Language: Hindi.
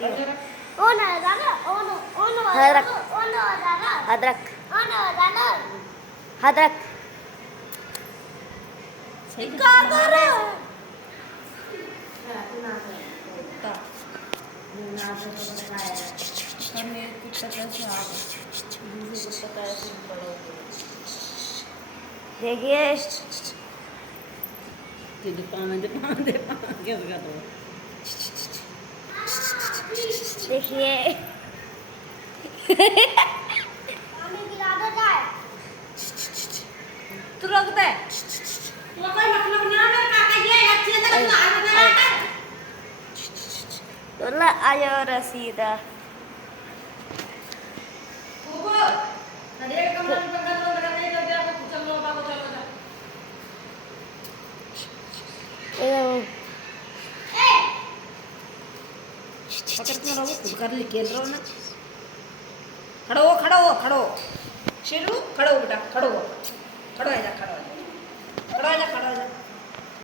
बनती है। अदरक अदरक देखिए देखिए तू रोक दे वो कोई मतलब नहीं है मेरे काका ये अच्छे से मार बनाया है Tula ayo Rasida. ऊपर अरे कमरा में पंखा तो लगा नहीं कर दिया तो चलो बाबू चलो जा पकड़ के रहो खुद कर ली खेल रहो ना खड़ो हो शिरू खड़ो हो बेटा खड़ो हो जा खड़ो